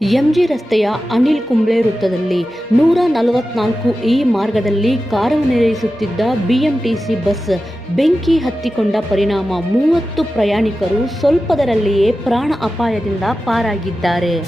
MG ರಸ್ತೆಯ ಅನಿಲ್ ಕುಂಬ್ಳೆ ವೃತ್ತದಲ್ಲಿ ನೂರ ನಲವತ್ನಾಲ್ಕು ಈ ಮಾರ್ಗದಲ್ಲಿ ಕಾರ್ಯನಿರ್ವಹಿಸುತ್ತಿದ್ದ ಬಿಎಂಟಿಸಿ ಬಸ್ ಬೆಂಕಿ ಹತ್ತಿಕೊಂಡ ಪರಿಣಾಮ. ಮೂವತ್ತು ಪ್ರಯಾಣಿಕರು ಸ್ವಲ್ಪದರಲ್ಲಿಯೇ ಪ್ರಾಣ ಅಪಾಯದಿಂದ ಪಾರಾಗಿದ್ದಾರೆ.